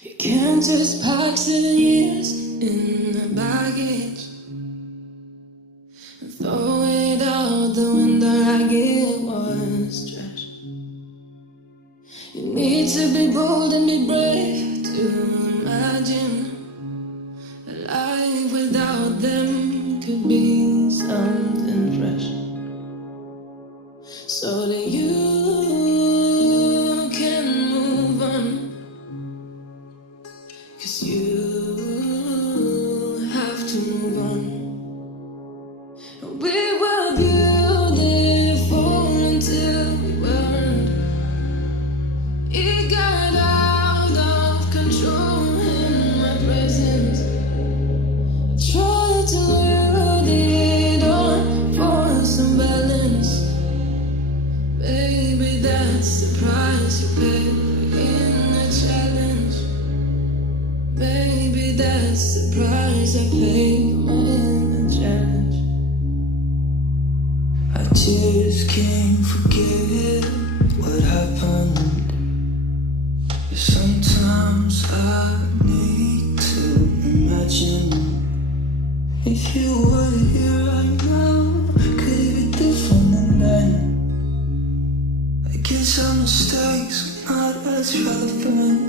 You can't just pack 7 years in the baggage and throw it out the window like it was trash. You need to be bold and be brave to imagine a life without them could be something fresh. So that you can move on, 'cause you have to move on. We were beautiful until we weren't. It got out of control in my presence. I tried to hold it on for some balance. Baby, that's the price you pay in a challenge. Baby, that's the price I pay in a challenge. I just can't forget what happened. But sometimes I need to imagine if you were here right now, could it be different than then? I guess our mistakes are not as relevant.